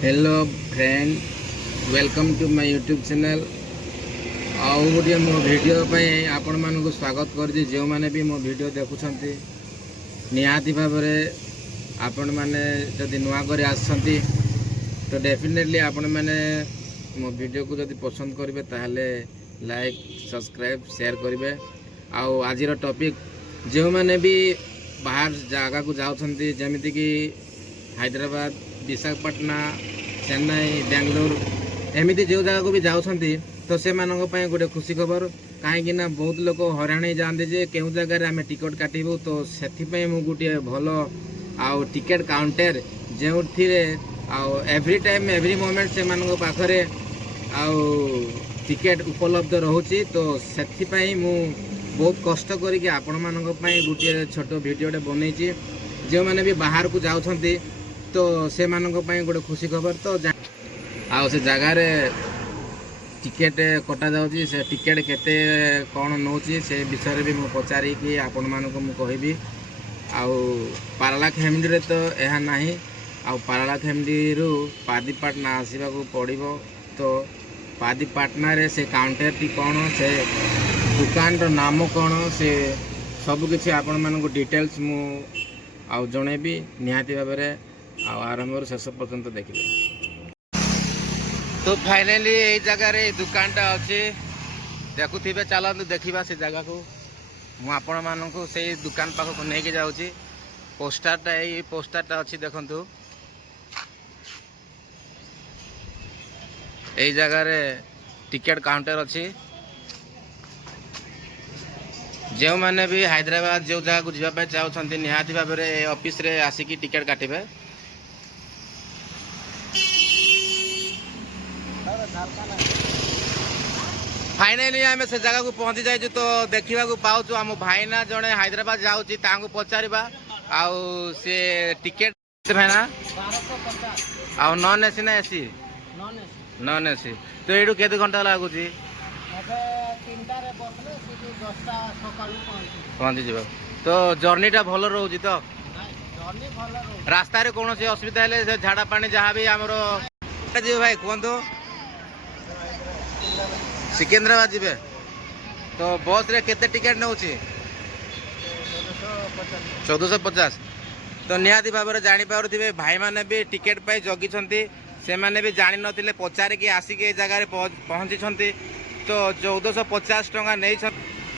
Hello friend, welcome to my YouTube channel. आउ गोटे मो वीडियो आपण मानक स्वागत कर जो मैंने भी मो वीडियो देखुंट निहाती भाव आपण मैंने जदि नुआ कर आसछंती तो डेफिनेटली आपण मैंने मो वीडियो को जदि पसंद करेंगे ताहले लाइक सब्सक्राइब शेयर करेंगे। आउ आज टॉपिक जो मैंने भी बाहर जगह को जाउछंती जेमिति कि हैदराबाद, विशाखापट्टना, चेन्नई, बेंगलोर एमती जो जगह को भी जाउछंती तो से मानक पय गोटे खुशी खबर कहीं बहुत लोग हराण हो जाते जे केउ जगह आम टिकट काटबू तो से गोटे भल आउ टिकेट काउंटर जो एवरी टाइम एवरी मोमेंट से पाखरे आउ टिकेट उपलब्ध रोचे तो से बहुत कष्ट करके आपण मानक गोटे छोट वीडियोटे बनई जो मैंने भी बाहर को जाउछंती तो से मानक गोटे खुशी खबर तो आउ से जगार टिकेट कटा जाउची से टिकेट केते कौन नौची से विषय भी मुझे पचारि कि आपण मानक मु कहबी। आउ पारलाखेमुंडी रे तो यह नाही आउ पारलाखेमुंडी रु पादीपाटना आसवा को पड़ो तो पादीपाटना रे से काउंटर टी कौन से दुकान रो नाम कौन से सबकि आपण मानक डिटेल्स मु आउ जणेबी निहाती भाव में आरंभ शेष पर्यंत देखिए। तो फाइनली यही जगह रे दुकानटा अच्छे देखुवे चलतु देखा से जगह को मुझे मानक से दुकान पाखक नहीं जाऊँगी। पोस्टरटा यही पोस्टरटा अच्छी देखु यही जगह रे टिकेट काउंटर अच्छी जो मैंने भी हैदराबाद जो जगह को जावाई चाहते निहाती भाव में ऑफिस रे आसिकी टिकेट काटे। फाइनली आम से जगह को पहुंची जाइए तो देखा पाचु आम भाईना जड़े हैदराबाद जाऊँगी पचारा आउ से टिकेट भाईना आउ नॉन एसी ना एसी नॉन एसी तो ये केते घंटा लगुच पहुँची जा तो जर्नीटा भल रोचे तो रास्तार कौन असुविधा है झाड़ा पानी जहाँ भी आमर जी भाई कहतु सिकंदराबाद जी तो बस रे केते टिकेट नौ 1450 तो निहाती भाव में जापारे भाई मैंने भी टिकेट पाई जगी से मैंने भी जानी नथिले पचारिकी आसिक जगह पहुँची तो 1450 टंका नहीं